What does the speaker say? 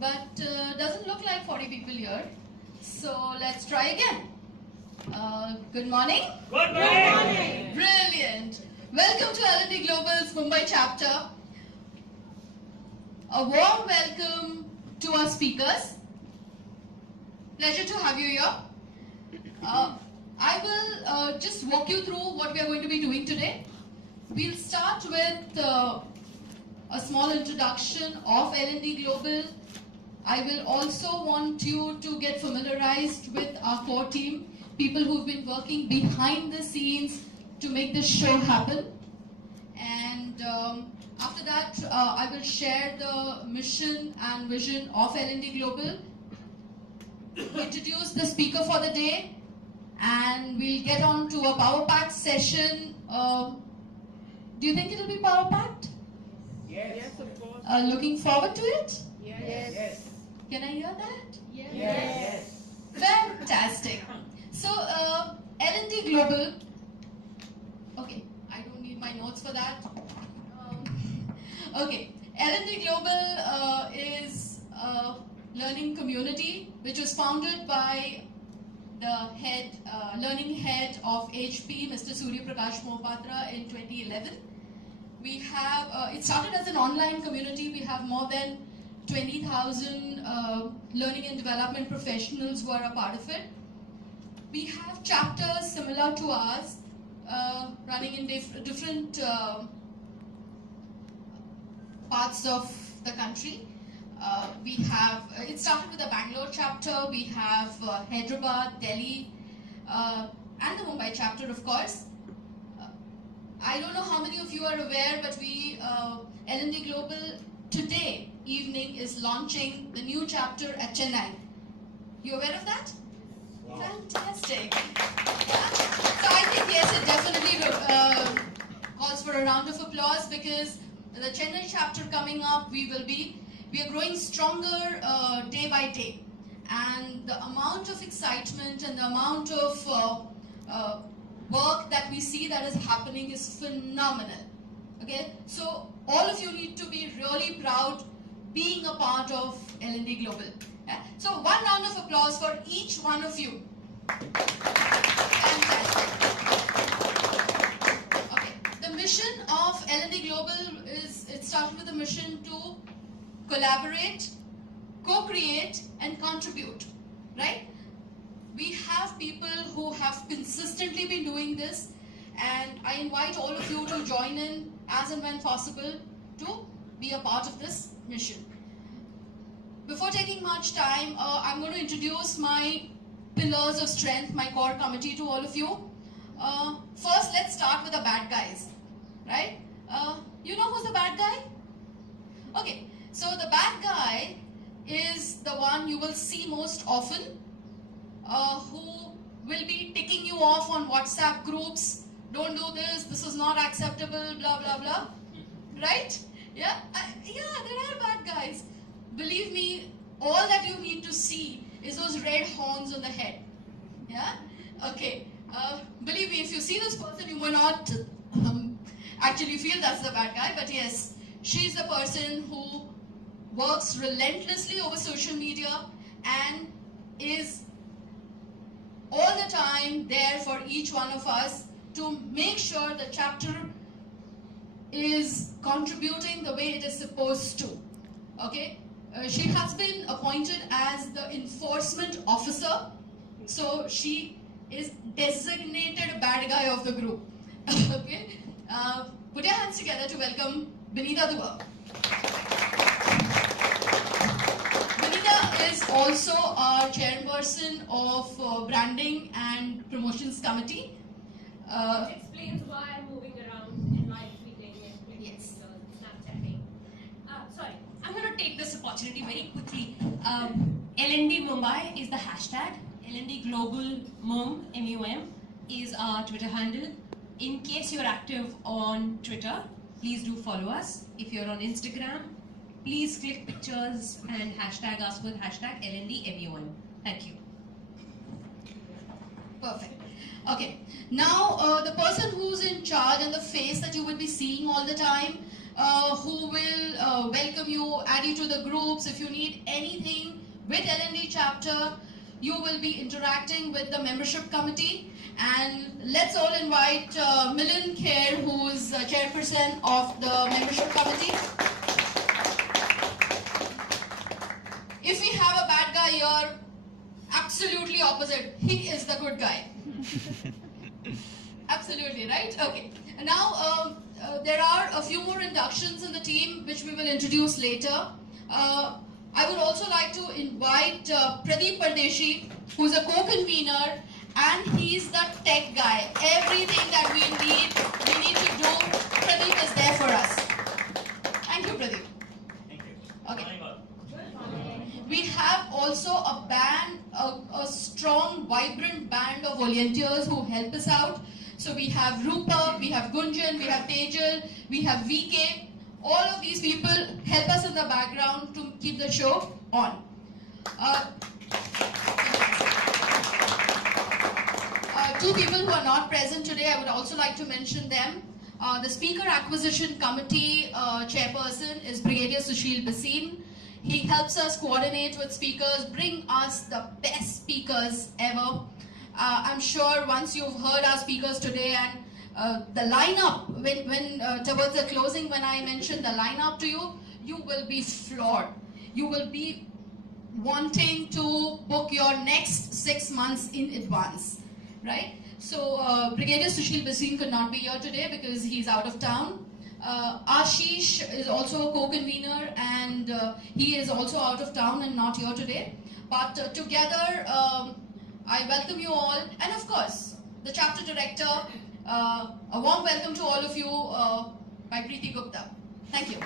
but doesn't look like 40 people here. So let's try again. Good morning. Good morning. Brilliant. Welcome to L&D Global's Mumbai chapter. A warm welcome to our speakers. Pleasure to have you here. I will just walk you through what we are going to be doing today. We'll start with a small introduction of L&D Global. I will also want you to get familiarized with our core team, people who've been working behind the scenes to make this show happen. And after that, I will share the mission and vision of L&D Global, introduce the speaker for the day, and we'll get on to a power packed session. Do you think it'll be power packed? Yes, of course. Looking forward to it? Yes. Can I hear that? Yes. Fantastic. So, L&D Global. Okay, I don't need my notes for that. Okay, L&D Global is a learning community which was founded by the learning head of HP, Mr. Surya Prakash Mohapatra, in 2011. We have, it started as an online community. We have more than 20,000 learning and development professionals who are a part of it. We have chapters similar to ours, running in different parts of the country. We have, it started with the Bangalore chapter, we have Hyderabad, Delhi, and the Mumbai chapter, of course. I don't know how many of you are aware, but we, L&D Global, today evening is launching the new chapter at Chennai. You aware of that? Wow. Fantastic. Yeah. So I think, yes, it definitely calls for a round of applause, because the Chennai chapter coming up, we are growing stronger day by day. And the amount of excitement and the amount of work that we see that is happening is phenomenal. Okay, so all of you need to be really proud being a part of L&D Global. Yeah? So one round of applause for each one of you. Fantastic. Okay, the mission of L&D Global is, it started with a mission to collaborate, co-create, and contribute, right? We have people who have consistently been doing this, and I invite all of you to join in as and when possible to be a part of this mission. Before taking much time, I'm going to introduce my pillars of strength, my core committee, to all of you. First, let's start with the bad guys, right? You know who's the bad guy? Okay, so the bad guy is the one you will see most often, who will be ticking you off on WhatsApp groups. Don't do this, this is not acceptable, blah, blah, blah. Right? Yeah? Yeah, there are bad guys. Believe me, all that you need to see is those red horns on the head. Yeah? Okay. Believe me, if you see this person, you will not actually feel that's the bad guy, but yes, she's the person who works relentlessly over social media and is all the time there for each one of us to make sure the chapter is contributing the way it is supposed to. Okay? She has been appointed as the enforcement officer, so she is designated bad guy of the group. Okay? Put your hands together to welcome Benita Dua. Benita is also our chairperson of Branding and Promotions Committee. Explains why I'm moving around in live tweeting and Yes. Snapchatting. Sorry, I'm going to take this opportunity very quickly. LND Mumbai is the hashtag. LND Global Mum, M-U-M, is our Twitter handle. In case you're active on Twitter, please do follow us. If you're on Instagram, please click pictures and hashtag us with hashtag LNDMUM. Thank you. Perfect. Okay. Now, the person who's in charge and the face that you will be seeing all the time who will welcome you, add you to the groups. If you need anything with L&D chapter, you will be interacting with the membership committee. And let's all invite Milind Kher, who is chairperson of the membership committee. If we have a bad guy here, absolutely opposite. He is the good guy. Absolutely, right? Okay. And now there are a few more inductions in the team which we will introduce later. I would also like to invite Pradeep Pardeshi, who is a co-convener, and he's the tech guy. Everything that we need to do, Pradeep is there for us. Thank you, Pradeep. Thank you. Okay. We have also a band, a strong, vibrant band of volunteers who help us out. So we have Rupa, we have Gunjan, we have Tejal, we have VK. All of these people help us in the background to keep the show on. Two people who are not present today, I would also like to mention them. The Speaker Acquisition Committee chairperson is Brigadier Sushil Basin. He helps us coordinate with speakers, bring us the best speakers ever. I'm sure once you've heard our speakers today and the lineup, when towards the closing, when I mentioned the lineup to you, you will be floored. You will be wanting to book your next 6 months in advance, right? So Brigadier Sushil Basin could not be here today because he's out of town. Ashish is also a co-convener, and he is also out of town and not here today. But together, I welcome you all, and of course, the chapter director. A warm welcome to all of you by Preeti Gupta. Thank you.